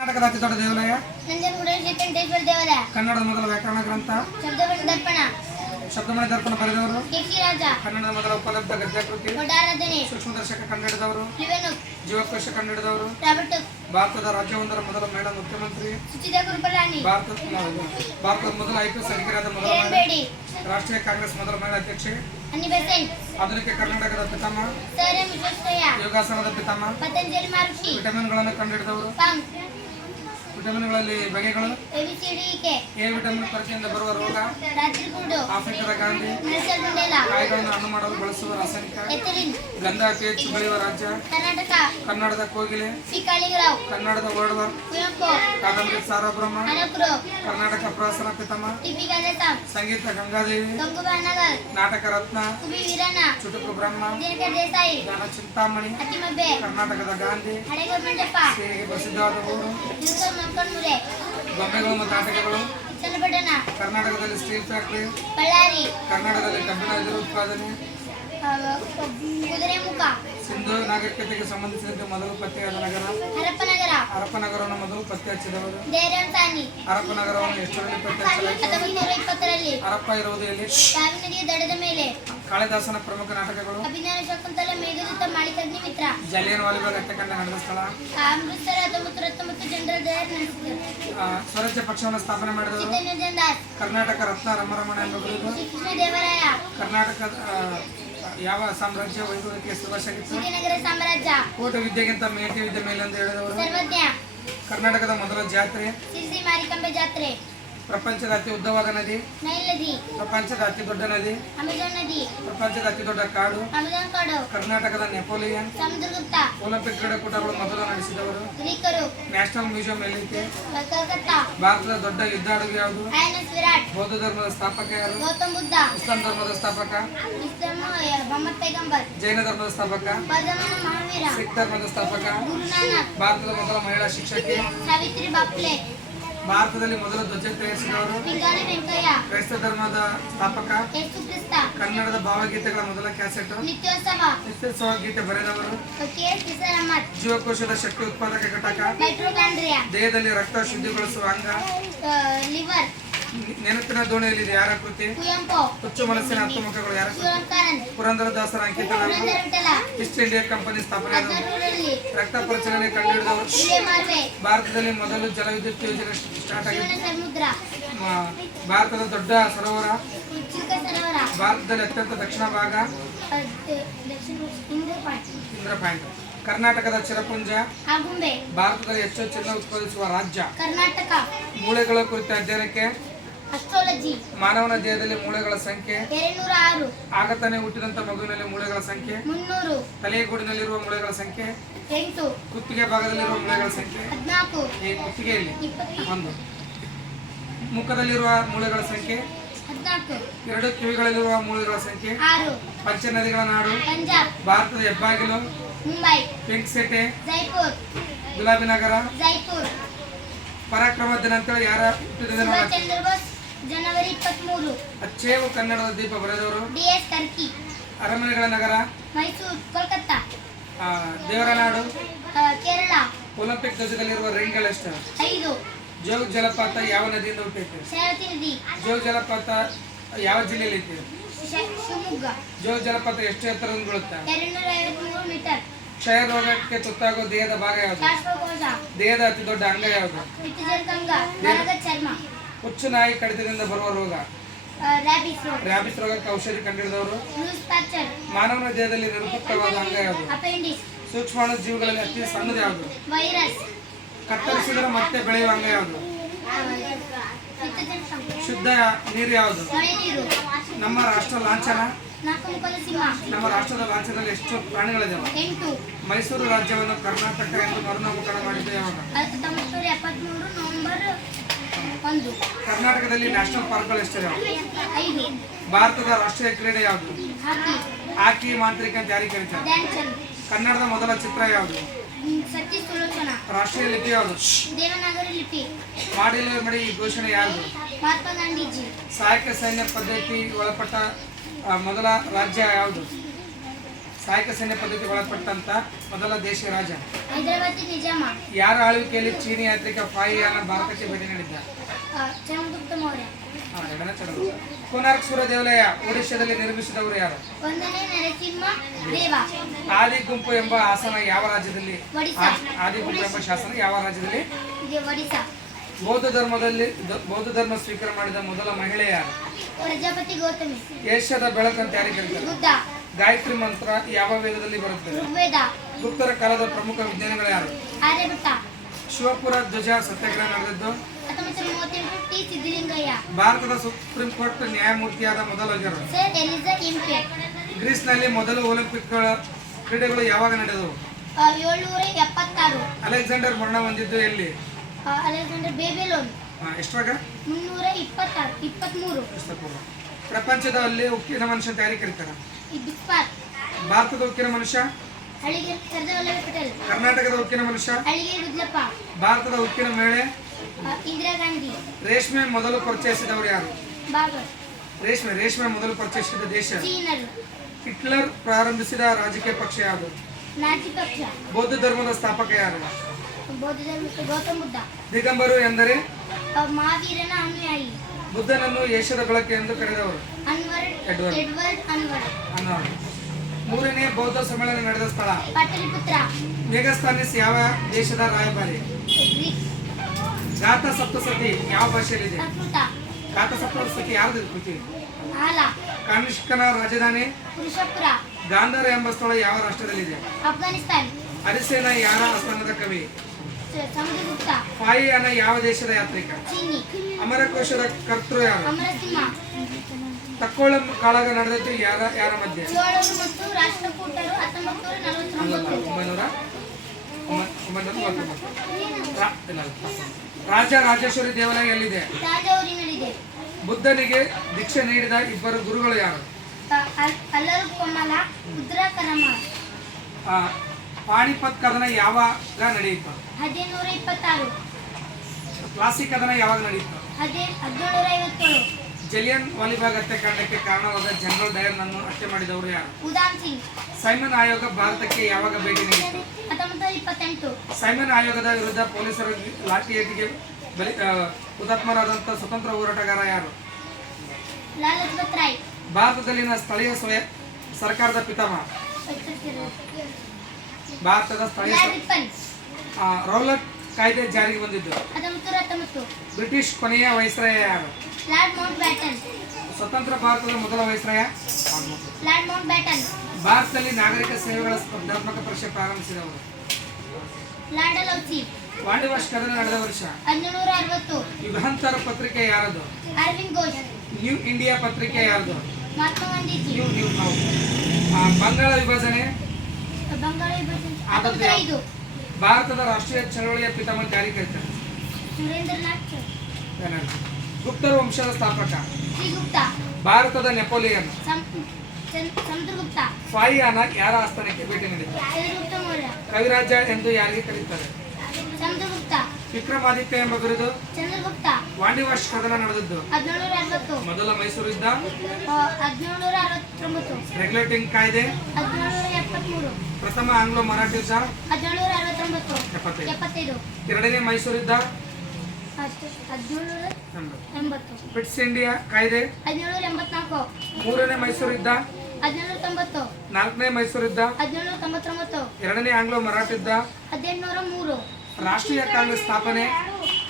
ಕರ್ನಾಟಕದ ಅತಿ ದೊಡ್ಡ ದೇವಾಲಯ ನಂಜನಗೂಡು ಶ್ರೀಕಂಠೇಶ್ವರ ದೇವಾಲಯ. ಕನ್ನಡದ ಮೊದಲ ವ್ಯಾಕರಣ ಗ್ರಂಥ ಶಬ್ದಮಣಿ ದರ್ಪಣ. ಶಬ್ದಮಣಿ ದರ್ಪಣ ಬರೆದವರು ಕೆಸಿ ರಾಜ. ಕನ್ನಡದ ಮೊದಲ ಉಪಲಬ್ಧ ಗದ್ಯಕೃತಿ ಒಡಾರಾಧನೆ. ಸೂಕ್ಷ್ಮದರ್ಶಕ ಕಂಡುಹಿಡಿದವರು ಲಿವೆನುಕ್. ಜೀವಕೋಶ ಕಂಡುಹಿಡಿದವರು ರಾಬರ್ಟ್. ಭಾರತದ ರಾಜ್ಯವೊಂದರ ಮೊದಲ ಮಹಿಳಾ ಮುಖ್ಯಮಂತ್ರಿ ಸುಚಿತಾ ಕುರುಪಲಾನಿ. ಭಾರತದ ಮೊದಲ ಐಪಿಎಸ್ ಅಧಿಕಾರಿಯಾದ ಮೊದಲ ಕಿರಣ್ ಬೇಡಿ. ರಾಷ್ಟ್ರೀಯ ಕಾಂಗ್ರೆಸ್ ಮೊದಲ ಮಹಿಳಾ ಅಧ್ಯಕ್ಷೆ. ಅನ್ನಿ ಬೆಸೆಂಟ್. ಆಧುನಿಕ ಕರ್ನಾಟಕದ ಪಿತಾಮಹ. Sir M Visvesvaraya. ಯೋಗಾಸನದ ಪಿತಾಮಹ. ಪತಂಜಲಿ ಮಹರ್ಷಿ. ವಿಟಮಿನ್ಗಳನ್ನು ಕಂಡುಹಿಡಿದವರು. ಪಾಂಗ್. ವಿಟಮಿನ್ಗಳಲ್ಲಿ ಬಗೆಗಳು. ಎಬಿಸಿಡಿಕೆ. ಎ ವಿಟಮಿನ್ ಕೊರತೆಯಿಂದ ಬರುವ ರೋಗ. ರಾತ್ರಿ ಕೂಡು. ಆಫ್ರಿಕಾದ ಗಾಂಧಿ. Nelson Mandela. ಕಾಯಿಗಳನ್ನು ಹಣ್ಣು ಮಾಡಲು ಬಳಸುವ ರಾಸಾಯನಿಕ. ಎಥಿಲಿನ್. ಗಂಧ ಅತಿ ಹೆಚ್ಚು ಬೆಳೆಯುವ ರಾಜ್ಯ ಕರ್ನಾಟಕ. ಕನ್ನಡದ ಕೋಗಿಲೆ. ಸಿ ಕಾಳಿಂಗರಾವ್. ಕನ್ನಡದ ವರ್ಡ್ ವರ್ಕ್. ಕುವೆಂಪು. ಕಾದಂಬರಿ ಸಾರ್ವಭೌಮ. ಅನಕರು. ಕರ್ನಾಟಕ ಪ್ರಹಸನ ಪಿತಾಮಹ. ಟಿಪಿ ಗಂಗಸಾಮ್. ಸಂಗೀತ ಗಂಗಾದೇವಿ. ಗಂಗು ಬಾನಗರ್. ನಾಟಕ ರತ್ನ. ಕುಬಿ ವೀರಣ್ಣ. ಚುಟುಕು ಬ್ರಹ್ಮ. ದಿನಕರ್ ದೇಸಾಯಿ. ಗಾನ ಚಿಂತಾಮಣಿ. ಅತಿಮಬ್ಬೆ. ಕರ್ನಾಟಕದ ಗಾಂಧಿ. ಹಳೆಗೌಡ ಮಂಟಪ. ಸೇರಿಗೆ ಪ್ರಸಿದ್ಧವಾದ ಊರು. ತಿರುಗಲ್ ಮಂಕಣ್ಮುರೆ. ಗೊಂಬೆಗಳು ಮತ್ತು ಆಟಕೆಗಳು. ಚನ್ನಪಟ್ಟಣ. ಕರ್ನಾಟಕದಲ್ಲಿ ಸ್ಟೀಲ್ ಫ್ಯಾಕ್ಟರಿ. ಬಳ್ಳಾರಿ. ಕರ್ನಾಟಕದಲ್ಲಿ ಕಬ್ಬಿಣ ಅದಿರು ಉತ್ಪಾದನೆ. ಕುದುರೆಮುಖ. ಸಿಂಧು ನಾಗರಿಕತೆಗೆ ಸಂಬಂಧಿಸಿದಂತೆ ಮೊದಲು ಪತ್ತೆಯಾದ ನಗರ. ಹರಪ್ಪನಗರ. ಹರಪ್ಪನಗರವನ್ನು ಮೊದಲು ಪತ್ತೆ ಹಚ್ಚಿದವರು. ದೇರಂ ಸಾನಿ. ಹರಪ್ಪನಗರವನ್ನು ಎಷ್ಟರಲ್ಲಿ ಪತ್ತೆ ಹಚ್ಚಲಾಗಿದೆ? 1920ರಲ್ಲಿ. ಹರಪ್ಪ ಇರುವುದು ಎಲ್ಲಿ? ಕಾವಿ ನದಿಯ ದಡದ ಮೇಲೆ. ಕಾಳಿದಾಸನ ಪ್ರಮುಖ ನಾಟಕಗಳು. ಅಭಿಜ್ಞಾನ ಶಕುಂತಲ ಮೇಘದೂತ ಮಾಳಿಕಗ್ನಿ ಮಿತ್ರ. ಜಲಿಯನ್ ವಾಲಿಬಾಗ್ ಹತ್ಯಾಕಾಂಡ ನಡೆದ ಸ್ಥಳ. ಅಮೃತಸರ 1919 ಜನರಲ್ ಡಯರ್ ನಡೆಸಿದರು. ಸ್ವರಾಜ್ಯ ಪಕ್ಷವನ್ನು ಸ್ಥಾಪನೆ ಮಾಡಿದವರು. ಚಿತ್ತರಂಜನ್ ದಾಸ್. ಕರ್ನಾಟಕ ರತ್ನ ರಮರಮಣ ಎಂಬ ಬಿರುದು. ಶ್ರೀಕೃಷ್ಣ ದೇವರಾಯ. ಕರ್ನಾಟಕದ ಯಾವ ಸಾಮ್ರಾಜ್ಯ ವೈಭವಕ್ಕೆ ಸುಭಾಷಿತ್ತು? ವಿಜಯನಗರ ಸಾಮ್ರಾಜ್ಯ. ಕೋಟಿ ವಿದ್ಯೆಗಿಂತ ಮೇಟಿ ವಿದ್ಯೆ ಮೇಲೆಂದು ಹೇಳಿದವರು. ಸರ್ವಜ್ಞ. ಕರ್ನಾಟಕದ ಮೊದಲ ಜಾತ್ರೆ. ಸಿರಿಸಿ ಮಾರಿಕಂಬೆ ಜಾತ್ರೆ. ಪ್ರಪಂಚದ ಅತಿ ಉದ್ದವಾದ ನದಿ. ನೈಲ್ ನದಿ. ಪ್ರಪಂಚದ ಅತಿ ದೊಡ್ಡ ನದಿ. ಅಮೆಜಾನ್ ನದಿ. ಪ್ರಪಂಚದ ಅತಿ ದೊಡ್ಡ ಕಾಡು. ಅಮೆಜಾನ್ ಕಾಡು. ಕರ್ನಾಟಕದ ನೆಪೋಲಿಯನ್. ಸಮುದ್ರಗುಪ್ತ. ಒಲಿಂಪಿಕ್ ಕ್ರೀಡಾಕೂಟಗಳು ಮೊದಲು ನಡೆಸಿದವರು. ಗ್ರೀಕರು. ನ್ಯಾಷನಲ್ ಮ್ಯೂಸಿಯಂ ಎಲ್ಲಿದೆ? ಕಲ್ಕತ್ತಾ. ಭಾರತದ ದೊಡ್ಡ ಯುದ್ಧ ಅಡುಗೆ ಯಾವುದು? ಐಎನ್ಎಸ್ ವಿರಾಟ್. ಬೌದ್ಧ ಧರ್ಮದ ಸ್ಥಾಪಕ ಯಾರು? ಗೌತಮ್ ಬುದ್ಧ. ಇಸ್ಲಾಂ ಧರ್ಮದ ಸ್ಥಾಪಕ? ಇಸ್ಲಾಂ ಮೊಹಮ್ಮದ್ ಪೈಗಂಬರ್. ಜೈನ ಧರ್ಮದ ಸ್ಥಾಪಕ? ಬರ್ಧಮಾನ ಮಹಾವೀರ. ಸಿಖ್ ಧರ್ಮದ ಸ್ಥಾಪಕ? ಗುರು ನಾನಕ್. ಭಾರತದ ಮೊದಲ ಮಹಿಳಾ ಶಿಕ್ಷಕಿ? ಸಾವಿತ್ರಿ ಬಾಪ್ಲೆ. ಭಾರತದಲ್ಲಿ ಮೊದಲ ಧ್ವಜ ತಯಾರಿಸಿದವರು? ಪಿಂಗಾಳಿ ವೆಂಕಯ್ಯ. ಕ್ರೈಸ್ತ ಧರ್ಮದ ಸ್ಥಾಪಕ? ಯೇಸು ಕ್ರಿಸ್ತ. ಕನ್ನಡದ ಭಾವಗೀತೆಗಳ ಮೊದಲ ಕ್ಯಾಸೆಟ್? ನಿತ್ಯೋತ್ಸವ. ನಿತ್ಯೋತ್ಸವ ಗೀತೆ ಬರೆದವರು? ಕೆ.ಎಸ್. ನಿಸಾರ್ ಅಹಮದ್. ಜೀವಕೋಶದ ಶಕ್ತಿ ಉತ್ಪಾದಕ ಘಟಕ? ಮೈಟ್ರೋಕಾಂಡ್ರಿಯಾ. ದೇಹದಲ್ಲಿ ರಕ್ತ ಶುದ್ಧಿಗೊಳಿಸುವ ಅಂಗ? ಲಿವರ್. ನೆನಪಿನ ದೋಣಿಯಲ್ಲಿ ಯಾರ ಕೃತಿ? ಕುವೆಂಪು. ಹುಚ್ಚು ಮನಸ್ಸಿನ ಹತ್ತು ಮುಖಗಳು ಯಾರ ಕೃತಿ? ಶಿವರಾಮ್ ಪುರಂದರದಾಸರ ಅಂಕಿತ ನಾಮ? Purandara Vittala. East India company ಸ್ಥಾಪನೆ ಆದವರು? 1600ರಲ್ಲಿ. ರಕ್ತ ಪರಿಚಲನೆ ಕಂಡುಹಿಡಿದವರು? ವಿಲೆ ಮಾರ್ವೆ. ಭಾರತದಲ್ಲಿ ಮೊದಲು ಜಲವಿದ್ಯುತ್ ಯೋಜನೆ ಸ್ಟಾರ್ಟ್ ಆಗಿದೆ. ಶಿವನ ಸಮುದ್ರ. ಭಾರತದ ದೊಡ್ಡ ಸರೋವರ? ಚಿಕ್ಕ ಸರೋವರ. ಭಾರತದಲ್ಲಿ ಅತ್ಯಂತ ದಕ್ಷಿಣ ಭಾಗ? ದಕ್ಷಿಣ ಇಂದ್ರ ಪಾಯಿಂಟ್. ಇಂದ್ರ ಪಾಯಿಂಟ್. ಕರ್ನಾಟಕದ ಚಿರಪುಂಜ? ಆಗುಂಬೆ. ಭಾರತದಲ್ಲಿ ಹೆಚ್ಚು ಚಿನ್ನ ಉತ್ಪಾದಿಸುವ ರಾಜ್ಯ? ಕರ್ನಾಟಕ. ಮೂಳೆಗಳ ಕುರಿತ ಅಧ್ಯಯನಕ್ಕೆ? ಅಸ್ಟ್ರಾಲಜಿ. ಮಾನವನ ದೇಹದಲ್ಲಿ ಮೂಳೆಗಳ ಸಂಖ್ಯೆ? 206. ಆಗತಾನೆ ಹುಟ್ಟಿದಂತ ಮಗುವಿನಲ್ಲಿ ಮೂಳೆಗಳ ಸಂಖ್ಯೆ? 300. ತಲೆಯ ಗೂಡಿನಲ್ಲಿರುವ ಮೂಳೆಗಳ ಸಂಖ್ಯೆ? 8. ಕುತ್ತಿಗೆ ಭಾಗದಲ್ಲಿರುವ ಮೂಳೆಗಳ ಸಂಖ್ಯೆ? 14. ಈ ಕುತ್ತಿಗೆಯಲ್ಲಿ 20. 1. ಮುಖದಲ್ಲಿರುವ ಮೂಳೆಗಳ ಸಂಖ್ಯೆ? 14. ಎರಡು ಕಿವಿಗಳಲ್ಲಿರುವ ಮೂಳೆಗಳ ಸಂಖ್ಯೆ? 6. ಪಂಚನದಿಗಳ ನಾಡು? ಪಂಜಾಬ್. ಭಾರತದ ಹೆಬ್ಬಾಗಿಲು? ಮುಂಬೈ. Pink city? ಜೈಪುರ್. ಗುಲಾಬಿ ನಗರ? ಜೈಪುರ್. ಪರಾಕ್ರಮ ದಿನ ಅಂತೇಳಿ ಯಾರ ಹುಟ್ಟಿದ ದಿನ? ಸುಭಾಷ್ ಚಂದ್ರ ಬೋಸ್. ಜನವರಿ 23. ಅಚ್ಚೇವು ಕನ್ನಡದ ದೀಪ ಬರೆದವರು? ಡಿ.ಎಸ್. ಟರ್ಕಿ. ಅರಮನೆಗಳ ನಗರ? ಮೈಸೂರು. ಕೋಲ್ಕತ್ತಾ. ದೇವರ ನಾಡು? ಕೇರಳ. ಒಲಿಂಪಿಕ್ ಧ್ವಜದಲ್ಲಿರುವ ರಿಂಗ್ಗಳೆಷ್ಟು? 5. ಜೋಗ ಜಲಪಾತ ಯಾವ ನದಿಯಿಂದ ಹುಟ್ಟೈತೆ? ಶರಾವತಿ ನದಿ. ಜೋಗ ಜಲಪಾತ ಯಾವ ಜಿಲ್ಲೆಯಲ್ಲಿ ಐತೆ? ಶಿವಮೊಗ್ಗ. ಜೋಗ ಜಲಪಾತ ಎಷ್ಟು ಎತ್ತರದಿಂದ ಬೀಳುತ್ತೆ? 253 ಮೀಟರ್. ಕ್ಷಯ ರೋಗಕ್ಕೆ ತುತ್ತಾಗೋ ದೇಹದ ಭಾಗ ಯಾವುದು? ಶ್ವಾಸಕೋಶ. ದೇಹದ ಅತಿ ದೊಡ್ಡ ಅಂಗ ಯಾವುದು? ಪಿತ್ತಜನಕಾಂಗ. ನರಗ ಚರ್ಮ. ಹುಚ್ಚು ನಾಯಿ ಕಡಿತದಿಂದ ಬರುವ ರೋಗ? ರ್ಯಾಬಿಸ್ ರೋಗ. ರ್ಯಾಬಿಸ್ ರೋಗಕ್ಕೆ ಔಷಧಿ ಕಂಡುಹಿಡಿದವರು? ಲೂಸ್ ಪ್ಯಾಚರ್. ಮಾನವನ ದೇಹದಲ್ಲಿ ನಿರುಪಯುಕ್ತವಾದ ಅಂಗ ಯಾವುದು? ಅಪೆಂಡಿಕ್ಸ್. ಸೂಕ್ಷ್ಮಾಣು ಜೀವಿಗಳಲ್ಲಿ ಅತಿ ಸಣ್ಣದು ಯಾವುದು? ವೈರಸ್. ಕತ್ತರಿಸಿದರೆ ಮತ್ತೆ ಬೆಳೆಯುವ ಅಂಗ ಯಾವುದು? ಪಿತ್ತಜನಕಾಂಗ. ಶುದ್ಧ ನೀರು ಯಾವುದು? ಮಳೆ ನೀರು. ನಮ್ಮ ರಾಷ್ಟ್ರ ಲಾಂಛನ? ನಾಲ್ಕು ಮುಖದ ಸಿಂಹ. ನಮ್ಮ ರಾಷ್ಟ್ರದ ಲಾಂಛನದಲ್ಲಿ ಎಷ್ಟು ಪ್ರಾಣಿಗಳಿದಾವೆ? 8. ಮೈಸೂರು ರಾಜ್ಯವನ್ನು ಕರ್ನಾಟಕ ಎಂದು ಮರುನಾಮಕರಣ ಮಾಡಿದ್ದು ಯಾವಾಗ? 1973 ನವೆಂಬರ್ 1. ಕರ್ನಾಟಕದಲ್ಲಿ ನ್ಯಾಷನಲ್ ಪಾರ್ಕ್ಗಳು ಎಷ್ಟಿದಾವೆ? 5. ಭಾರತದ ರಾಷ್ಟ್ರೀಯ ಕ್ರೀಡೆ ಯಾವುದು? ಹಾಕಿ. ಹಾಕಿ ಮಾಂತ್ರಿಕ ಅಂತ ಯಾರಿಗೆ ಕರೀತಾರೆ? ಡ್ಯಾನ್ ಚಂದ್. ಕನ್ನಡದ ಮೊದಲ ಚಿತ್ರ ಯಾವುದು? ಸತ್ಯ ಸುಲೋಚನ. ರಾಷ್ಟ್ರೀಯ ಲಿಪಿ ಯಾವುದು? ದೇವನಾಗರಿ ಲಿಪಿ. ಮಾಡಿಲ್ಲ ಮಡಿ ಈ ಘೋಷಣೆ ಯಾವುದು? ಮಹಾತ್ಮ ಗಾಂಧೀಜಿ. ಸಹಾಯಕ ಸೈನ್ಯ ಪದ್ಧತಿ ಒಳಪಟ್ಟ ಮೊದಲ ರಾಜ್ಯ ಯಾವುದು? ಸಾಯಕ ಸೈನ್ಯ ಪದ್ಧತಿ ಒಳಪಟ್ಟಂತ ಮೊದಲ ದೇಶೀಯ ರಾಜ. ಹೈದರಾಬಾದ್ ನಿಜಾಮ. ಯಾರ ಆಳ್ವಿಕೆಯಲ್ಲಿ ಚೀನಿ ಯಾತ್ರಿಕ ಫಾಹಿಯಾನ ಭಾರತಕ್ಕೆ ಭೇಟಿ ನೀಡಿದ್ದ? ಚಂದ್ರಗುಪ್ತ ಮೌರ್ಯ. ಎರಡನೇ ಚಂದ್ರಗುಪ್ತ. ಕೋನಾರ್ಕ್ ಸೂರ್ಯ ದೇವಾಲಯ ಒಡಿಶಾದಲ್ಲಿ ನಿರ್ಮಿಸಿದವರು ಯಾರು? ಒಂದನೇ ನರಸಿಂಹ ದೇವ. ಆದಿಗುಂಪು ಎಂಬ ಆಸನ ಯಾವ ರಾಜ್ಯದಲ್ಲಿ? ಒಡಿಶಾ. ಆದಿಗುಂಪು ಎಂಬ ಶಾಸನ ಯಾವ ರಾಜ್ಯದಲ್ಲಿ? ಇದು ಒಡಿಶಾ. ಬೌದ್ಧ ಧರ್ಮ ಸ್ವೀಕಾರ ಮಾಡಿದ ಮೊದಲ ಮಹಿಳೆ ಯಾರು? ಪ್ರಜಾಪತಿ ಗೌತಮಿ. ಏಷ್ಯಾದ ಬೆಳಕು ಅಂತ ಯಾರಿಗೆ ಕರೀತಾರೆ? ಬುದ್ಧ. ಗಾಯತ್ರಿ ಮಂತ್ರ ಯಾವ ವೇದದಲ್ಲಿ ಬರುತ್ತದೆ? ಋಗ್ವೇದ. ಗುಪ್ತರ ಕಾಲದ ಪ್ರಮುಖ ವಿಜ್ಞಾನಿಗಳು ಯಾರು? ಆರ್ಯಭಟ್ಟ. ಶಿವಪುರ ಧ್ವಜ ಸತ್ಯಾಗ್ರಹ ನಡೆದದ್ದು? 1938 ಟಿ. ಸಿದ್ದಲಿಂಗಯ್ಯ. ಭಾರತದ ಸುಪ್ರೀಂ ಕೋರ್ಟ್ ನ್ಯಾಯಮೂರ್ತಿಯಾದ ಮೊದಲ ವ್ಯಕ್ತಿ? Sir Elijah Impey. ಗ್ರೀಸ್ನಲ್ಲಿ ಮೊದಲ ಒಲಿಂಪಿಕ್ ಕ್ರೀಡೆಗಳು ಯಾವಾಗ ನಡೆದವು? 776. ಅಲೆಕ್ಸಾಂಡರ್ ಮರಣ ಹೊಂದಿದ್ದು ಎಲ್ಲಿ? ಅಲೆಕ್ಸಾಂಡರ್ ಬೇಬಿಲೋನ್. ಎಷ್ಟರಾಗ? 323. ಪ್ರಪಂಚದಲ್ಲಿ ಉಕ್ಕಿನ ಮನುಷ್ಯ ಅಂತ ಯಾರಿಗೆ ಕರೀತಾರೆ? ಬಿಸ್ಮಾರ್ಕ್. ಭಾರತದ ಉಕ್ಕಿನ ಮನುಷ್ಯ? ಹಳಿಗೆ ಸರ್ದಾರ್ ವಲ್ಲಭಾಯ್ ಪಟೇಲ್. ಕರ್ನಾಟಕದ ಉಕ್ಕಿನ ಮನುಷ್ಯ? ಹಳಿಗೆ ಗುದ್ಲಪ್ಪ. ಭಾರತದ ಉಕ್ಕಿನ ಮಹಿಳೆ? ಇಂದಿರಾ ಗಾಂಧಿ. ರೇಷ್ಮೆ ಮೊದಲು ಪರಿಚಯಿಸಿದವರು ಯಾರು? ಬಾಬರ್. ರೇಷ್ಮೆ ಮೊದಲು ಪರಿಚಯಿಸಿದ ದೇಶ? ಚೀನರು. ಹಿಟ್ಲರ್ ಪ್ರಾರಂಭಿಸಿದ ರಾಜಕೀಯ ಪಕ್ಷ ಯಾವುದು? ನಾಜಿ ಪಕ್ಷ. ಬೌದ್ಧ ಧರ್ಮದ ಸ್ಥಾಪಕ ಯಾರು? ಬೌದ್ಧ ಧರ್ಮಕ್ಕೆ ಗೌತಮ ಬುದ್ಧ. ದಿಗಂಬರು ಎಂದರೆ? ಮಹಾವೀರನ ಅನುಯಾಯಿ. ಬುದ್ಧನನ್ನು ಏಷ್ಯಾದ ಬೆಳಕು ಎಂದು ಕರೆದವರು? ಎಡ್ವರ್ಡ್ ಅನ್ವರ್. ಮೂರನೇ ಬೌದ್ಧ ಸಮ್ಮೇಳನ ನಡೆದ ಸ್ಥಳ? ಪಾಟಲಿಪುತ್ರ. ಮೇಘಸ್ತಾನಿಸ್ ಯಾವ ದೇಶದ ರಾಯಭಾರಿ? ಗ್ರೀಕ್. ಗಾಥ ಸಪ್ತಸತಿ ಯಾವ ಭಾಷೆಯಲ್ಲಿದೆ? ಸಂಸ್ಕೃತ. ಗಾಥ ಸಪ್ತಸತಿ ಯಾರ್ದು ಕೃತಿ? ಆಲ. ಕನಿಷ್ಕನ ರಾಜಧಾನಿ? ಪುರುಷಪುರ. ಗಾಂಧಾರ ಎಂಬ ಸ್ಥಳ ಯಾವ ರಾಷ್ಟ್ರದಲ್ಲಿದೆ? ಅಫ್ಘಾನಿಸ್ತಾನ್. ಅರಿಸೇನ ಯಾರ ಆಸ್ಥಾನದ ಕವಿ? ಸಮುದ್ರಗುಪ್ತ. ಫಾಹಿಯಾನ ಯಾವ ದೇಶದ ಯಾತ್ರಿಕ? ಚೀನಿ. ಅಮರಕೋಶದ ಕರ್ತೃ ಯಾರು? ಅಮರಸಿಂಹ. ತಕ್ಕೋಳಂ ಕಾಳಗ ನಡೆದದ್ದು ಯಾರ ಮಧ್ಯೆ? ಚೋಳರು ಮತ್ತು ರಾಷ್ಟ್ರಕೂಟರು 1949. ರಾಜ ರಾಜೇಶ್ವರಿ ದೇವಾಲಯ ಎಲ್ಲಿದೆ? ತಾಜಾವೂರಿನಲ್ಲಿದೆ. ಬುದ್ಧನಿಗೆ ದೀಕ್ಷೆ ನೀಡಿದ ಇಬ್ಬರು ಗುರುಗಳು ಯಾರು? ಅಲ್ಲರು ಕೊಮ್ಮಲ, ಉದ್ರ ಕರಮ. ಪಾಣಿಪತ್ ಕದನ ಯಾವಾಗ ನಡೆಯಿತು? 1726. ಪ್ಲಾಸಿ ಕದನ ಯಾವಾಗ ನಡೆಯಿತು? 1757. ಜಲಿಯನ್ ವಾಲಿಬಾಗ್ ಹತ್ಯಾಕಾಂಡಕ್ಕೆ ಕಾರಣವಾದ ಜನರಲ್ ಡಯರ್ ನನ್ನು ಹತ್ಯೆ ಮಾಡಿದವರು ಯಾರು? ಉದಾಮ್ ಸಿಂಗ್. ಸೈಮನ್ ಆಯೋಗ ಭಾರತಕ್ಕೆ ಯಾವಾಗ ಭೇಟಿ ನೀಡಿತು? 1928. ಸೈಮನ್ ಆಯೋಗದ ವಿರುದ್ಧ ಪೊಲೀಸರ ಲಾಠಿಯೇಟಿಗೆ ಹುತಾತ್ಮರಾದಂಥ ಸ್ವತಂತ್ರ ಹೋರಾಟಗಾರ ಯಾರು? ಲಾಲಾ ಲಜಪತ್ ರಾಯ್. ಭಾರತದಲ್ಲಿನ ಸ್ಥಳೀಯ ಸರ್ಕಾರದ ಪಿತಾಮಹ? ಭಾರತದ ಸ್ಥಳೀಯ ರೌಲಟ್ ಕಾಯ್ದೆ ಜಾರಿಗೆ ಬಂದಿದ್ದು? 1919. ಬ್ರಿಟಿಷ್ ಕೊನೆಯ ವೈಸ್ರಾಯ ಯಾರು? Lord Mount baton. ಸ್ವತಂತ್ರ ಭಾರತದ ಮೊದಲ ವೈಸ್ರಾಯ? Lord Mount baton. ಭಾರತದಲ್ಲಿ ನಾಗರಿಕ ಸೇವೆಗಳ ಸ್ಪರ್ಧಾತ್ಮಕ ಪರೀಕ್ಷೆ ಪ್ರಾರಂಭಿಸಿದವರು? ಲಾರ್ಡ್ ಡಲ್ಹೌಸಿ. ವಾಂಡಿವಾಶ್ ಕದನ ನಡೆದ ವರ್ಷ? 1860. ಯುಗಾಂತರ ಪತ್ರಿಕೆ ಯಾರದು? ಅರವಿಂದ್ ಘೋಷ್. ನ್ಯೂ ಇಂಡಿಯಾ ಪತ್ರಿಕೆ ಯಾರದು? ಮಹಾತ್ಮ ಗಾಂಧೀಜಿ. ಬಂಗಾಳ ವಿಭಜನೆ? ಬಂಗಾಳ ವಿಭಜನೆ 1905. ಭಾರತದ ರಾಷ್ಟ್ರೀಯ ಚಳವಳಿಯ ಪಿತಾಮಹ ಜಾರಿಗೆ ಕರೀತಾರೆ? ಸುರೇಂದ್ರನಾಥ್ ಬ್ಯಾನರ್ಜಿ. ಗುಪ್ತರ ವಂಶದ ಸ್ಥಾಪಕ? ಶ್ರೀಗುಪ್ತ. ಭಾರತದ ನೆಪೋಲಿಯನ್? ಸಮುದ್ರಗುಪ್ತ. ಫಾಹಿಯಾನ ಯಾರ ಆಸ್ಥಾನಕ್ಕೆ ಭೇಟಿ ನೀಡಿದರು? ಚಂದ್ರಗುಪ್ತ ಮೌರ್ಯ. ಕವಿರಾಜ ಎಂದು ಯಾರಿಗೆ ಕರೀತಾರೆ? ಸಮುದ್ರಗುಪ್ತ. ವಿಕ್ರಮಾದಿತ್ಯ ಎಂಬ ಬಿರುದು? ಚಂದ್ರಗುಪ್ತ. ವಾಂಡಿವಾಶ್ ಕದನ ನಡೆದದ್ದು? 1760. ಮೊದಲ ಮೈಸೂರು ಯುದ್ಧ? 1769. ರೆಗ್ಯುಲೇಟಿಂಗ್ ಕಾಯ್ದೆ? 1773. ಪ್ರಥಮ ಆಂಗ್ಲೋ ಮರಾಠಿ ಯುದ್ಧ? 1769. 75. ಎರಡನೇ ಮೈಸೂರು ಯುದ್ಧ? 1780. ಪಿಟ್ಸ್ ಇಂಡಿಯಾ ಕಾಯ್ದೆ? 1784. ಮೂರನೇ ಮೈಸೂರು ಯುದ್ಧ? 1790. ನಾಲ್ಕನೇ ಮೈಸೂರು ಯುದ್ಧ? 1799. ಎರಡನೇ ಆಂಗ್ಲೋ ಮರಾಠಿ ಯುದ್ಧ? 1803. ರಾಷ್ಟ್ರೀಯ ಕಾಂಗ್ರೆಸ್ ಸ್ಥಾಪನೆ?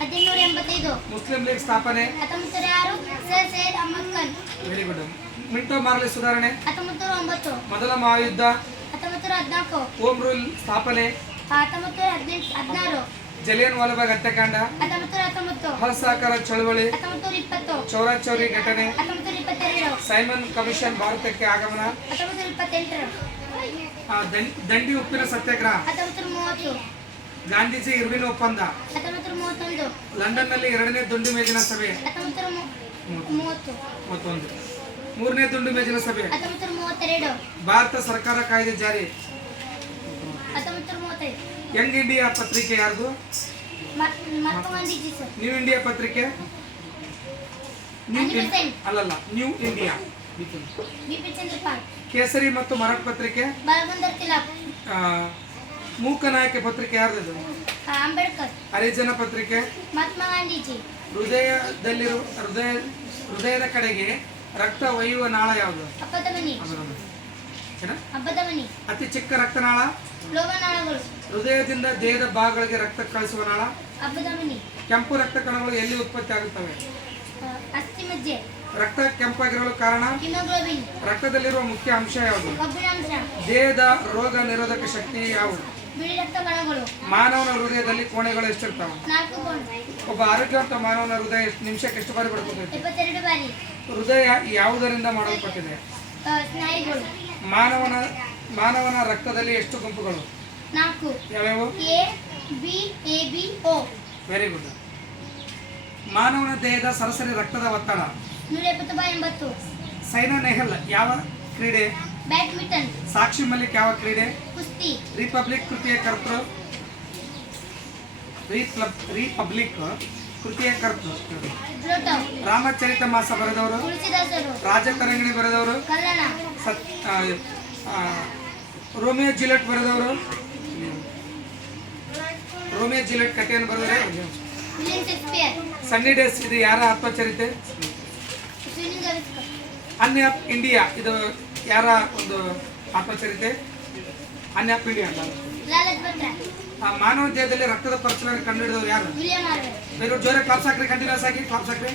1885. ಮುಸ್ಲಿಂ ಲೀಗ್ ಸ್ಥಾಪನೆ? 1906. Sir Syed Ahmad Khan. Very good. Minto Morley ಸುಧಾರಣೆ? 1909. ಮೊದಲ ಮಹಾಯುದ್ಧ? 1914. ಹೋಮ್ ರೂಲ್ ಸ್ಥಾಪನೆ? 1916. ಜಲಿಯನ್ ವಾಲಿಬಾಗ್ ಹತ್ಯಾಕಾಂಡ? 1919. ಅಸಹಕಾರ ಚಳವಳಿ? 1920. ಚೌರಾಚೌರಿ ಘಟನೆ? 1922. ಸೈಮನ್ ಕಮಿಷನ್ ಭಾರತಕ್ಕೆ ಆಗಮನ? 1928. ದಂಡಿ ಉಪ್ಪಿನ ಸತ್ಯಾಗ್ರಹ? 1930. ಗಾಂಧೀಜಿ ಇರ್ವಿನ್ ಒಪ್ಪಂದ? 1931. ಲಂಡನ್ನಲ್ಲಿ ಎರಡನೇ ದುಂಡು ಮೇಜಿನ ಸಭೆ? 1931. ಮೂರನೇ ದುಂಡು ಮೇಜಿನ ಸಭೆ? 1932. ಭಾರತ ಸರ್ಕಾರ ಕಾಯ್ದೆ ಜಾರಿ? 1935. ಯಂಗ್ ಇಂಡಿಯಾ ಪತ್ರಿಕೆ ಯಾರ್ದು? Mahatma Gandhiji sir. New India ಪತ್ರಿಕೆ? ಅಲ್ಲಲ್ಲ, ನ್ಯೂ ಇಂಡಿಯಾ. ಬಿಪಿನ್. ಬಿಪಿನ್ ಚಂದ್ರಪಾಲ್, ಕೇಸರಿ ಮತ್ತು ಮರಾಠ ಪತ್ರಿಕೆ, ಬಾಲಗಂಧರ್ ತಿಲಕ್, ಆ, ಮೂಕನಾಯಕ ಪತ್ರಿಕೆ ಯಾರ್ದು? ಅಂಬೇಡ್ಕರ್, ಹರಿಜನ ಪತ್ರಿಕೆ, ಮಹಾತ್ಮ ಗಾಂಧೀಜಿ, ಹೃದಯದಲ್ಲಿರುವ ಹೃದಯದ ಕಡೆಗೆ ರಕ್ತ ಒಯ್ಯುವ ನಾಳ ಯಾವುದು? ಹಬ್ಬದ ಮನಿ, ಏನ? ಹಬ್ಬದ ಮನಿ, ಅತಿ ಚಿಕ್ಕ ರಕ್ತನಾಳ, ಲೋಹನಾಳಗಳು, ಹೃದಯದಿಂದ ದೇಹದ ಭಾಗಗಳಿಗೆ ರಕ್ತ ಕಳಿಸುವ ನಾಳ. ಹಬ್ಬದ ಮನಿ, ಕೆಂಪು ರಕ್ತ ಕಣಗಳು ಎಲ್ಲಿ ಉತ್ಪತ್ತಿ ಆಗುತ್ತವೆ? ಅಸ್ಥಿ ಮಜ್ಜೆ, ರಕ್ತ ಕೆಂಪಾಗಿರಲು ಕಾರಣ? ಹಿಮೋಗ್ಲೋಬಿನ್, ರಕ್ತದಲ್ಲಿರುವ ಮುಖ್ಯ ಅಂಶ ಯಾವುದು? ಕಬ್ಬಿಣಾಂಶ, ದೇಹದ ರೋಗ ನಿರೋಧಕ ಶಕ್ತಿ ಯಾವುದು? ಬಿಳಿ ರಕ್ತ ಕಣಗಳು, ಮಾನವನ ಹೃದಯದಲ್ಲಿ ಕೋಣೆಗಳು ಎಷ್ಟಿರ್ತಾವೆ? 4 ಕೋಣ, ಒಬ್ಬ ಆರೋಗ್ಯವಂತ ಮಾನವನ ಹೃದಯ ನಿಮಿಷಕ್ಕೆ ಎಷ್ಟು ಬಾರಿ ಬಡ್ಕೋತೈತೆ? 72 ಬಾರಿ, ಹೃದಯ ಯಾವುದರಿಂದ ಮಾಡಲ್ಪಟ್ಟಿದೆ? ಸ್ನಾಯುಗಳು, ಮಾನವನ ರಕ್ತದಲ್ಲಿ ಎಷ್ಟು ಗುಂಪುಗಳು? 4, ಯಾವ್ಯಾವು? A B A B O, very good. ಮಾನವನ ದೇಹದ ಸರಾಸರಿ ರಕ್ತದ ಒತ್ತಡ? 170/80, ಸೈನಾ ನೆಹಲ್ ಯಾವ ಕ್ರೀಡೆ? ಬ್ಯಾಡ್ಮಿಂಟನ್, ಸಾಕ್ಷಿ ಮಲ್ಲಿಕ್ ಯಾವ ಕ್ರೀಡೆ? ಕುಸ್ತಿ, ರಿಪಬ್ಲಿಕ್ ಕೃತಿಯ ಕರ್ತೃ? ರಿಪಬ್ಲಿಕ್ ಕೃತಿಯ ಕರ್ತೃ? ಪ್ಲೂಟೋ, ರಾಮಚರಿತ ಮಾಸ ಬರೆದವರು? ತುಳಸಿದಾಸರು, ರಾಜತರಂಗಿಣಿ ಬರೆದವರು? ಕಲ್ಲಣ, ರೋಮಿಯೋ ಜೂಲಿಯಟ್ ಬರೆದವರು? ರೋಮಿಯೋ ಜೂಲಿಯಟ್ ಕಥೆಯನ್ನು ಬರೆದರೆ? ವಿಲಿಯಂ ಶೇಕ್ಸ್ಪಿಯರ್, ಸನ್ನಿ ಡೇಸ್ ಇದು ಯಾರ ಆತ್ಮಚರಿತೆ? ಸುನಿಲ್ ಗವಾಸ್ಕರ್, ಅನ್ಯ ಆಫ್ ಇಂಡಿಯಾ ಇದು ಯಾರ ಒಂದು ಆತ್ಮಚರಿತೆ? ಅನ್ಯ ಆಫ್ ಇಂಡಿಯಾ ಅಲ್ಲ. ಲಾಲ್ ಲಜಪತ್ ರಾಯ್, ಆ ಮಾನವ ದೇಹದಲ್ಲಿ ರಕ್ತದ ಪರಿಚಲನೆ ಕಂಡುಹಿಡಿದವರು ಯಾರು? ವಿಲಿಯಂ ಹಾರ್ವೆ, ಬೇರೆ ಜೋರ ಕ್ಲಾಪ್ಸ್ ಹಾಕ್ರಿ, ಕಂಟಿನ್ಯೂಸ್ ಆಗಿ ಕ್ಲಾಪ್ಸ್ ಹಾಕ್ರಿ.